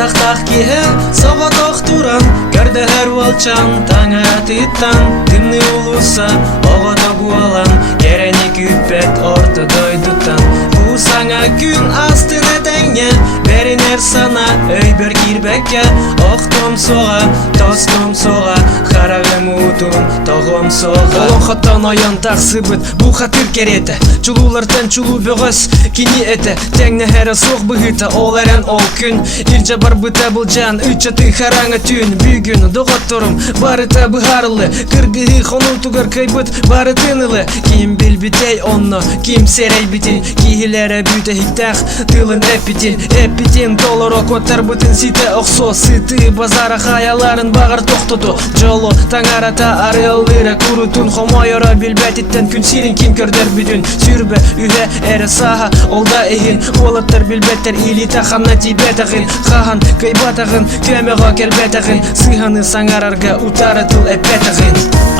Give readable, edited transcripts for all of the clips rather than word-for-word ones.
Ардактак кие сого токтуран көрдө өр болчан таң атыттан дымны улуса огото буалан керени күппет ортодойдуттан бу саңа күн астына теңе беринер сана өйбөр кирбекке октом сога тостом сога харагым утун тогом сога олохоттон оян таксыбыт бу хатыр керете чулуулартан чулуу бөгөс кини эте теңне хере сок быгыта ол эрен ол күн ирже бар быта бул жан үчөтү хараңа түн бүгүн доготторум бары табы харлы кыргыгы хонутугар кайбыт бары тынылы ким билбитей онно ким серей битин кихилере бүте хиктах тылын эпитин толорок оттар бытын сите оксо сыты базара хаяларын багар токтоту жолу таңарата арылыра курутун хомойора билбетиттен күн сирин ким көрдөр бүтүн сүрбө үһө эре саха олда эхин олаттар билбеттер илита ханна тибетагын хахан кайбатагын көмөгө келбетагын сыйханы саңарарга утаратыл эпетагын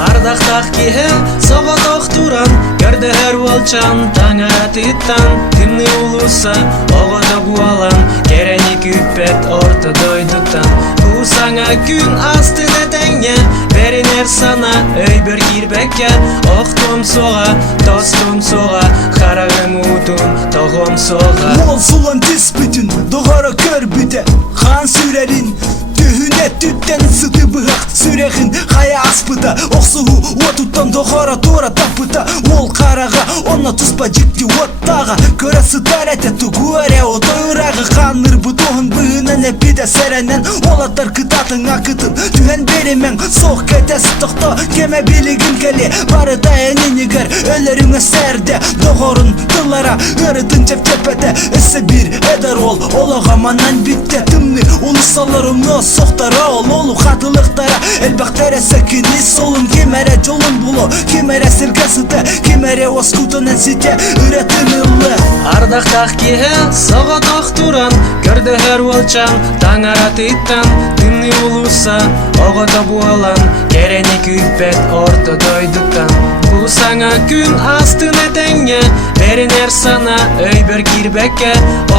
ардактак кие сого токтуран көрдө өр болчан таң атыттан дымны улуса огото буалан керени күппет ортодойдуттан бу саңа күн астына теңе беринер сана өйбөр кирбекке октом сога тостом сога харагым утун тогом сога Мол сулан тис бүтүн догора көр бүте хан сүрерин түһүнө түттен сыты быгак сүрехин хая аспыта оксугу отуттан догора тора тапыта ол карага онна туспа жикти оттага көрө сытарете тугуаре отойрагы каныр бутугун быынан эпиде серенен олаттар кытатын акытын түген беримен сок кетес токто кеме билигин кели бары да энинигер өлөрүңө серде догорун тылара ырытын чепчепете эсе бир эдер ол олога манан битте тымны улусаларымно соктара олу хатылыктара элбактара секини солун кемере жолун булу кемере сиркасыте кемере оскутунен сите үретинылы ардактак кие сого токтуран көрдө өр болчан таң атыттан дымны улуса огото буалан керени күппет ортодойдуттан бу саңа күн астына теңе беринер сана өйбөр кирбекке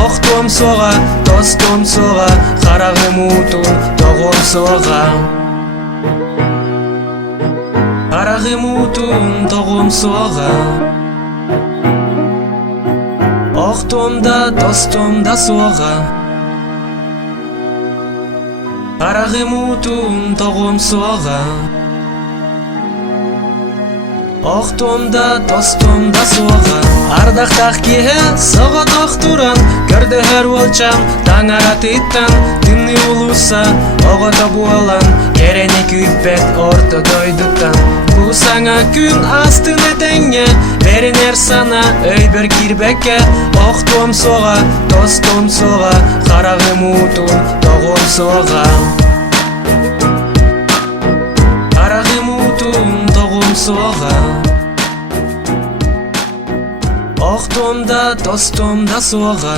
октом сога тостом сога харагым утун тогом сога харагым утун тогом сога октом да тостом да сога харагым утун тогом сога октом да тостом да сога ардактак кие сого токтуран көрдө өр болчан таң атыттан дымны улуса огото буалан керени күппет ортодойдуттан бу саңа күн астына теңе беринер сана өйбөр кирбекке октом сога тостом сога харагым утун тогом сога харагым утун тогом сога октом да тостом да сога